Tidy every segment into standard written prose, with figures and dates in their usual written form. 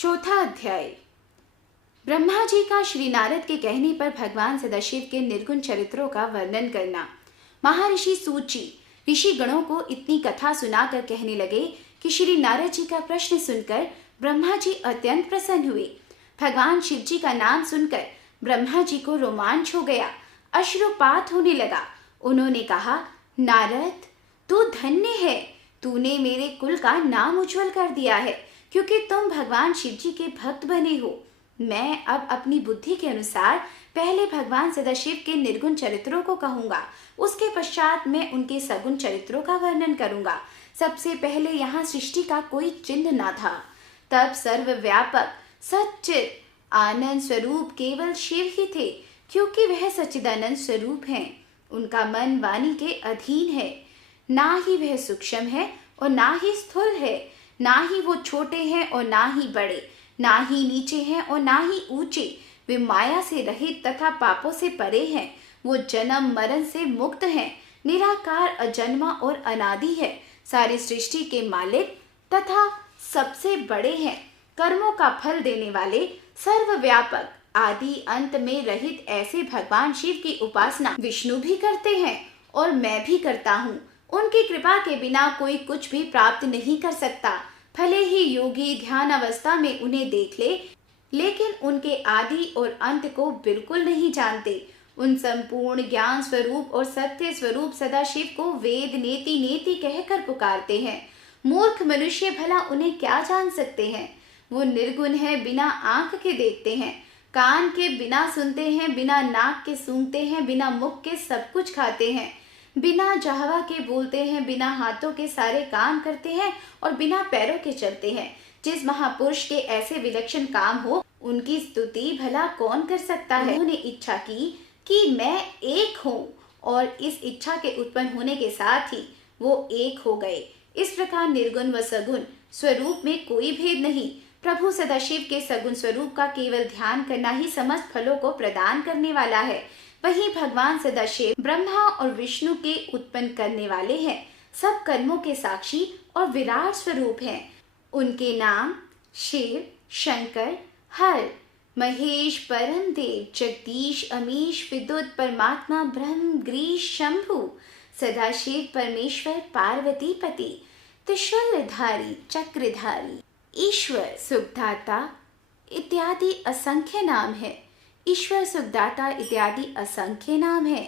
चौथा अध्याय। ब्रह्मा जी का श्री नारद के कहने पर भगवान सदाशिव के निर्गुण चरित्रों का वर्णन करना। महर्षि सूत जी ऋषि गणों को इतनी कथा सुनाकर कहने लगे कि श्री नारद जी का प्रश्न सुनकर ब्रह्मा जी अत्यंत प्रसन्न हुए। भगवान शिव जी का नाम सुनकर ब्रह्मा जी को रोमांच हो गया, अश्रुपात होने लगा। उन्होंने कहा, नारद, तू धन्य है, तूने मेरे कुल का नाम उज्जवल कर दिया है, क्योंकि तुम भगवान शिव जी के भक्त बने हो। मैं अब अपनी बुद्धि के अनुसार पहले भगवान सदाशिव के निर्गुण चरित्रों को कहूंगा, उसके पश्चात मैं उनके सगुण चरित्रों का वर्णन करूंगा। सबसे पहले यहाँ सृष्टि का कोई चिन्ह न था। तब सर्वव्यापक सच्चित आनंद स्वरूप केवल शिव ही थे, क्योंकि वह सच्चिदानंद स्वरूप हैं। उनका मन वाणी के अधीन है। ना ही वह सूक्ष्म है और ना ही स्थूल है, ना ही वो छोटे हैं और ना ही बड़े, ना ही नीचे हैं और ना ही ऊंचे। वे माया से रहित तथा पापों से परे हैं। वो जन्म मरण से मुक्त हैं, निराकार, अजन्मा और अनादि है, सारी सृष्टि के मालिक तथा सबसे बड़े हैं, कर्मों का फल देने वाले, सर्वव्यापक, आदि अंत में रहित ऐसे भगवान शिव की उपासना विष्णु भी करते हैं और मैं भी करता हूँ। उनकी कृपा के बिना कोई कुछ भी प्राप्त नहीं कर सकता। भले ही योगी ध्यान अवस्था में उन्हें देख ले, लेकिन उनके आदि और अंत को बिल्कुल नहीं जानते। उन संपूर्ण ज्ञान स्वरूप और सत्य स्वरूप सदाशिव को वेद नेति नेति कहकर पुकारते हैं। मूर्ख मनुष्य भला उन्हें क्या जान सकते हैं। वो निर्गुण है, बिना आंख के देखते हैं, कान के बिना सुनते हैं, बिना नाक के सूंघते हैं, बिना मुख के सब कुछ खाते हैं, बिना जहवा के बोलते हैं, बिना हाथों के सारे काम करते हैं और बिना पैरों के चलते हैं। जिस महापुरुष के ऐसे विलक्षण काम हो, उनकी स्तुति भला कौन कर सकता है। उन्होंने इच्छा की कि मैं एक हूँ, और इस इच्छा के उत्पन्न होने के साथ ही वो एक हो गए। इस प्रकार निर्गुण व सगुण स्वरूप में कोई भेद नहीं। प्रभु सदाशिव के सगुण स्वरूप का केवल ध्यान करना ही समस्त फलों को प्रदान करने वाला है। वही भगवान सदाशिव ब्रह्मा और विष्णु के उत्पन्न करने वाले हैं, सब कर्मों के साक्षी और विराट स्वरूप हैं। उनके नाम शिव, शंकर, हर, महेश, परम देव, जगदीश, अमीश, विद्युत, परमात्मा, ब्रह्म, ग्रीश, शंभु, सदाशिव, परमेश्वर, पार्वती पति, त्रिशूलधारी, चक्रधारी, ईश्वर, सुखदाता इत्यादि असंख्य नाम है। ईश्वर, सुखदाता इत्यादि असंख्य नाम है।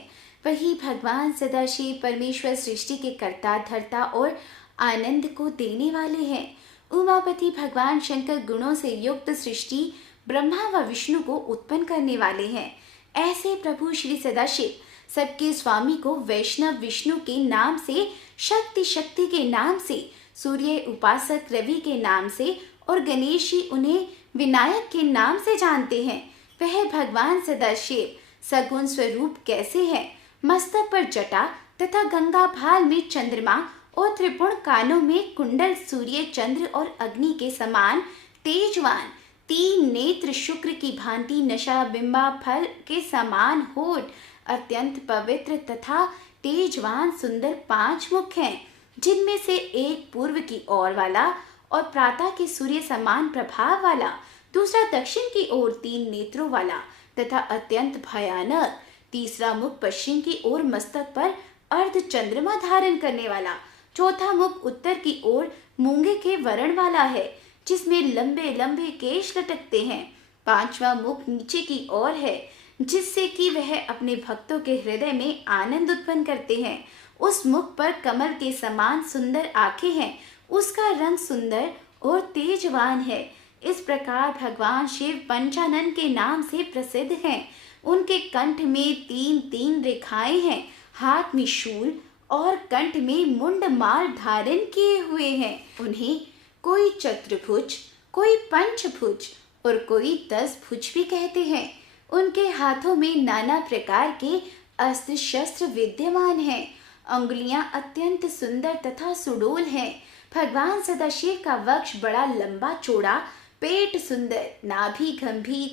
वही भगवान सदाशिव परमेश्वर सृष्टि के कर्ता, धर्ता और आनंद को देने वाले हैं। उमापति भगवान शंकर गुणों से युक्त सृष्टि ब्रह्मा व विष्णु को उत्पन्न करने वाले हैं। ऐसे प्रभु श्री सदाशिव सबके स्वामी को वैष्णव विष्णु के नाम से, शक्ति के नाम से, सूर्य उपासक रवि के नाम से और गणेशी उन्हें विनायक के नाम से जानते हैं। वह भगवान सदाशिव सगुण स्वरूप कैसे है। मस्तक पर जटा तथा गंगा भाल में चंद्रमा और त्रिपुण कानों में कुंडल, सूर्य, चंद्र और अग्नि के समान तेजवान, तीन नेत्र, शुक्र की भांति नशा, बिंबा फल के समान होठ, अत्यंत पवित्र तथा तेजवान सुंदर 5 मुख हैं, जिनमें से एक पूर्व की ओर वाला और प्रातः के सूर्य समान प्रभाव वाला, दूसरा दक्षिण की ओर 3 नेत्रों वाला तथा अत्यंत भयानक, तीसरा मुख पश्चिम की ओर मस्तक पर अर्ध चंद्रमा धारण करने वाला, चौथा मुख उत्तर की ओर मूंगे के वर्ण वाला है, जिसमें लंबे लंबे केश लटकते हैं, पांचवा मुख नीचे की ओर है, जिससे कि वह अपने भक्तों के हृदय में आनंद उत्पन्न करते हैं। उस मुख पर कमल के समान सुंदर आंखें हैं, उसका रंग सुंदर और तेजवान है। इस प्रकार भगवान शिव पंचानन के नाम से प्रसिद्ध हैं। उनके कंठ में 3 रेखाएं हैं, हाथ में शूल और कंठ में मुंड माल धारण किए हुए हैं। उन्हें कोई चतुर्भुज, कोई पंचभुज और कोई 10 भुज भी कहते हैं। उनके हाथों में नाना प्रकार के अस्त्र शस्त्र विद्यमान हैं। अंगुलियां अत्यंत सुंदर तथा सुडोल हैं। भगवान सदाशिव का वक्ष बड़ा लंबा चौड़ा, पेट सुंदर, नाभि गंभीर,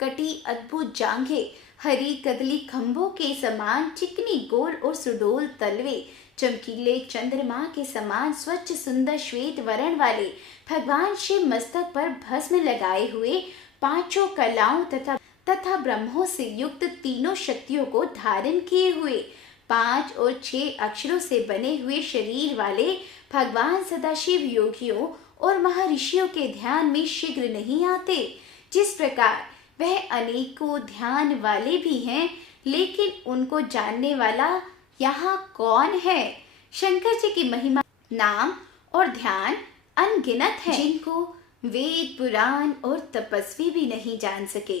कटी अद्भुत जांघें, हरी कदली खंभों के समान चिकनी, गोल और सुडोल तलवे, चमकीले चंद्रमा के समान स्वच्छ सुंदर श्वेत वर्ण वाले भगवान शिव मस्तक पर भस्म लगाए हुए पांचों कलाओं तथा ब्रह्मों से युक्त तीनों शक्तियों को धारण किए हुए 5 और 6 अक्षरों से बने हुए शरीर वाले भगवान सदाशिव योगियों और महर्षियों के ध्यान में शीघ्र नहीं आते। जिस प्रकार वह अनेकों ध्यान वाले भी हैं, लेकिन उनको जानने वाला यहाँ कौन है? शंकर जी की महिमा, नाम और ध्यान अनगिनत है, जिनको वेद पुराण और तपस्वी भी नहीं जान सके,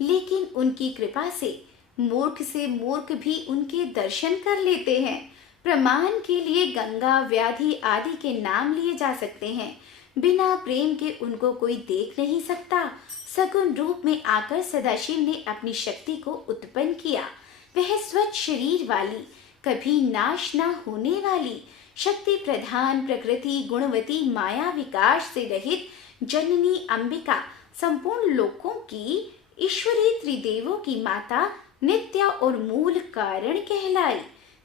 लेकिन उनकी कृपा से मूर्ख भी उनके दर्शन कर लेते हैं। प्रमाण के लिए गंगा, व्याधि आदि के नाम लिए जा सकते हैं। बिना प्रेम के उनको कोई देख नहीं सकता। सगुण रूप में आकर सदाशिव ने अपनी शक्ति को उत्पन्न किया। वह स्वच्छ शरीर वाली, कभी नाश न होने वाली, शक्ति प्रधान, प्रकृति गुणवती, माया विकास से रहित जननी अंबिका, संपूर्ण लोकों की ईश्वरी, त्रिदेवों की माता, नित्य और मूल कारण कहलाई,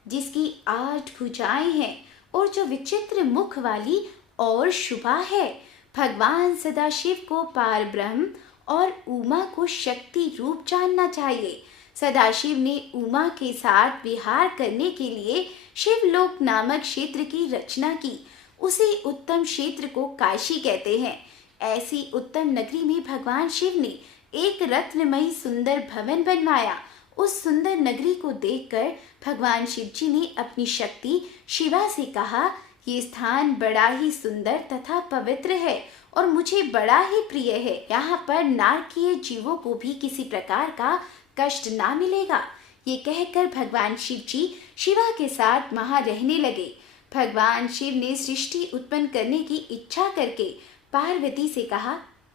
जिसकी 8 भुजाएं हैं और जो विचित्र मुख वाली और शुभा है। भगवान सदाशिव को पार ब्रह्म और उमा को शक्ति रूप जानना चाहिए। सदाशिव ने उमा के साथ विहार करने के लिए शिवलोक नामक क्षेत्र की रचना की। उसी उत्तम क्षेत्र को काशी कहते हैं। ऐसी उत्तम नगरी में भगवान शिव ने एक रत्नमयी सुंदर भवन बनवाया। उस सुंदर नगरी को देखकर भगवान शिव जी ने अपनी शक्ति शिवा से कहा, ये स्थान बड़ा ही सुंदर तथा पवित्र है और मुझे बड़ा ही प्रिय है। यहाँ पर नारकीय जीवों को भी किसी प्रकार का कष्ट ना मिलेगा। ये कहकर भगवान शिव जी शिवा के साथ वहाँ रहने लगे। भगवान शिव ने सृष्टि उत्पन्न करने की इच्छा करके पार्वती से कहा,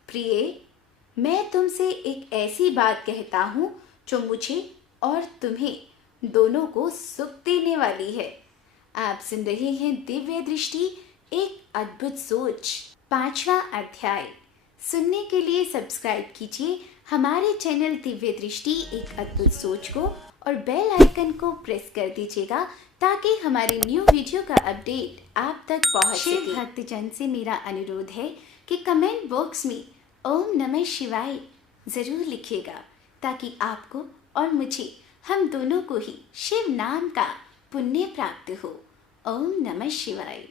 प्रिय, मैं तुमसे एक ऐसी बात कहता हूँ जो मुझे और तुम्हें दोनों को सुख देने वाली है। आप सुन रहे हैं दिव्य दृष्टि, एक अद्भुत सोच, 5वां अध्याय। सुनने के लिए सब्सक्राइब कीजिए हमारे चैनल दिव्य दृष्टि एक अद्भुत सोच को और बेल आइकन को प्रेस कर दीजिएगा ताकि हमारे न्यू वीडियो का अपडेट आप तक पहुंच सके। शिव भक्तजन से मेरा अनुरोध है कि कमेंट बॉक्स में ओम नमः शिवाय जरूर लिखिएगा ताकि आपको और मुझे, हम दोनों को ही शिव नाम का पुण्य प्राप्त हो। ओम नमः शिवाय।